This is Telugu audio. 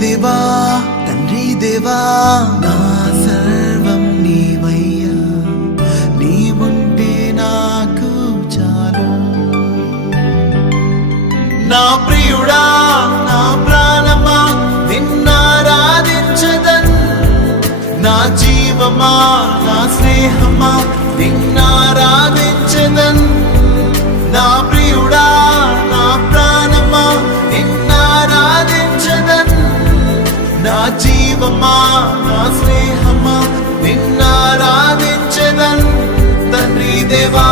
దేవా తండ్రి దేవా నా సర్వం నీవయ్యా నీవుంటే నాకు చాలు నా ప్రియుడా నా ప్రాణమా నిన్నారాధించదన్ నా జీవమా నా స్నేహమా నిన్నారాధించదన్ నా ప్రియుడా నా ప్రాణమా నిన్నారాధించదన్ నా జీవమా నా స్నేహమా నిన్నారాధించదన్ తండ్రి దేవా